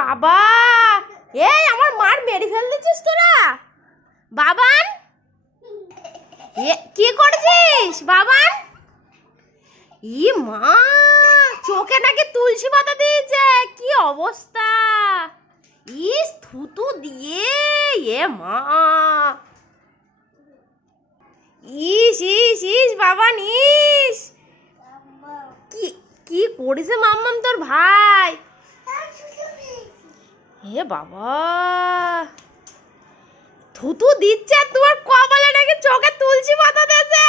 বাবা, এই আমার মার মেরে ফেল দিচ্ছিস তোরা। বাবান, কি করছিস বাবান? ই মা, চোখে নাকি তুলসী পাতা দিয়েছে, কি অবস্থা! ইস থুতু দিয়ে, এ মা, ইস ইস ইস বাবান, ইস কি কি করেছে মাম্মাম তোর ভাই? হে বাবা, থুতু দিচ্ছে আর তোমার কপালে নাকি চোখে তুলসী পাতা দিয়েছে।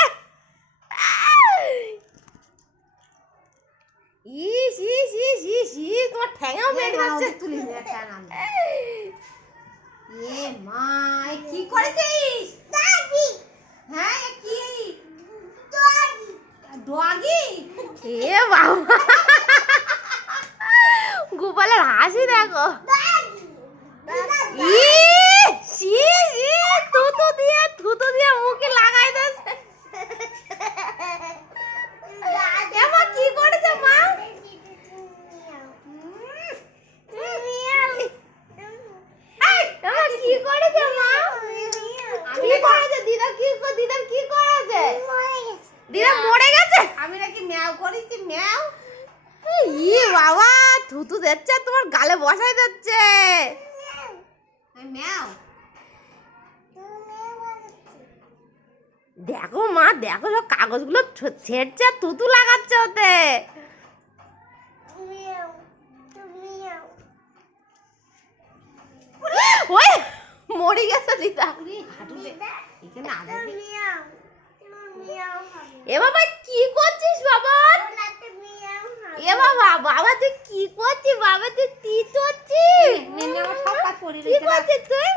ইস ইস ইস ইস ইস, তোমার ঠ্যাঙাও বেড়ে যাচ্ছে। তুলি এ মা, কি করেছিস? দাদি, হ্যাঁ কি ডগি? ডগি? এ বাবা, গোপালের হাসি দেখো। থুতু দিয়ে মুখে লাগাই দিয়েছে। এমা কি করেছে মা? কি করেছে মা? কি করেছে দিদা? দিদার কি করেছে? দিদা মরে গেছে। আমি নাকি ম্যাও করেছি, ম্যাও। ই বাবা, থুতু দিচ্ছে তোমার গালে বসাই দিচ্ছে। ম্যাও, দেখো মা, দেখো সব কাগজগুলো ছেড়ছে আর থুতু লাগাচ্ছে ওতে। ওই মরে গেছে দিদা। এ বাবা কি করছিস বাবা? এ বাবা, বাবা তুই কি করছিস? বাবা তুই কি করছিস? কি করছিস তুই?